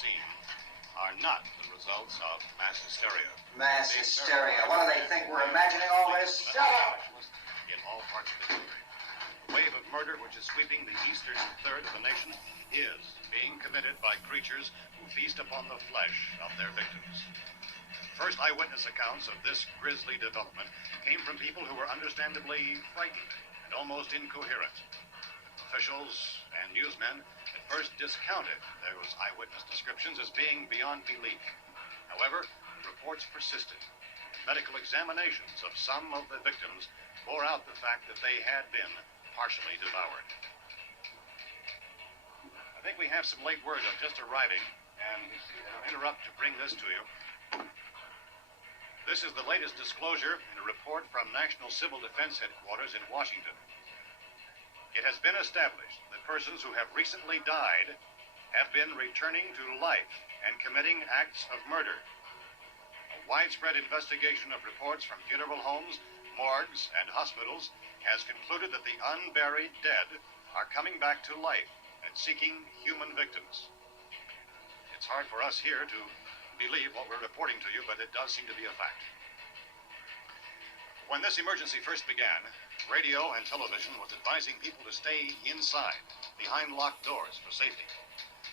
seen are not the results of mass hysteria. Mass hysteria. What do they think? We're imagining all this? Shut up! In all parts of the country. The wave of murder which is sweeping the eastern third of the nation is being committed by creatures who feast upon the flesh of their victims. First eyewitness accounts of this grisly development came from people who were understandably frightened and almost incoherent. Officials and newsmen at first discounted those eyewitness descriptions as being beyond belief. However, reports persisted. Medical examinations of some of the victims bore out the fact that they had been partially devoured. I think we have some late word just arriving, and I'll interrupt to bring this to you. This is the latest disclosure in a report from National Civil Defense Headquarters in Washington. It has been established that persons who have recently died have been returning to life and committing acts of murder. A widespread investigation of reports from funeral homes, morgues, and hospitals has concluded that the unburied dead are coming back to life and seeking human victims. It's hard for us here to believe what we're reporting to you, but it does seem to be a fact. When this emergency first began, radio and television was advising people to stay inside, behind locked doors for safety.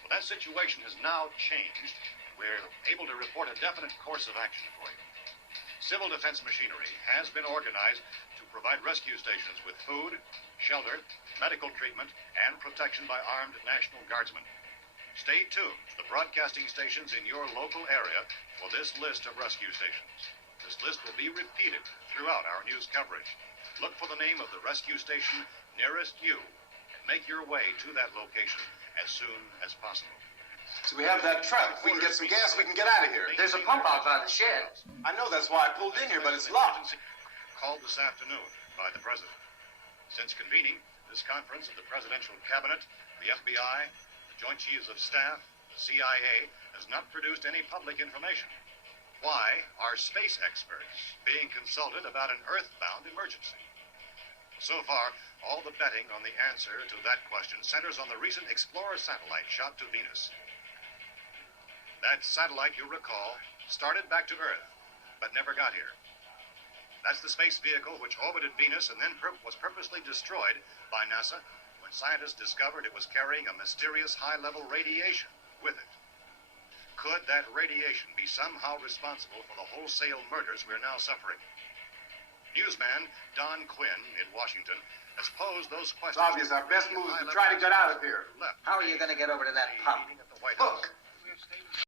Well, that situation has now changed. We're able to report a definite course of action for you. Civil defense machinery has been organized to provide rescue stations with food, shelter, medical treatment, and protection by armed National Guardsmen. Stay tuned to the broadcasting stations in your local area for this list of rescue stations. This list will be repeated throughout our news coverage. Look for the name of the rescue station nearest you and make your way to that location as soon as possible. So we have that truck. If we can get some gas, we can get out of here. There's a pump out by the shed. I know, that's why I pulled in here, but it's locked. Called this afternoon by the President. Since convening this conference of the Presidential Cabinet, the FBI, the Joint Chiefs of Staff, the CIA, has not produced any public information. Why are space experts being consulted about an Earth-bound emergency? So far, all the betting on the answer to that question centers on the recent Explorer satellite shot to Venus. That satellite, you'll recall, started back to Earth, but never got here. That's the space vehicle which orbited Venus and then was purposely destroyed by NASA when scientists discovered it was carrying a mysterious high-level radiation with it. Could that radiation be somehow responsible for the wholesale murders we're now suffering? Newsman Don Quinn in Washington has posed those questions. It's obvious our best move is to try to get out of here. How are you going to get over to that pump? At the White Look,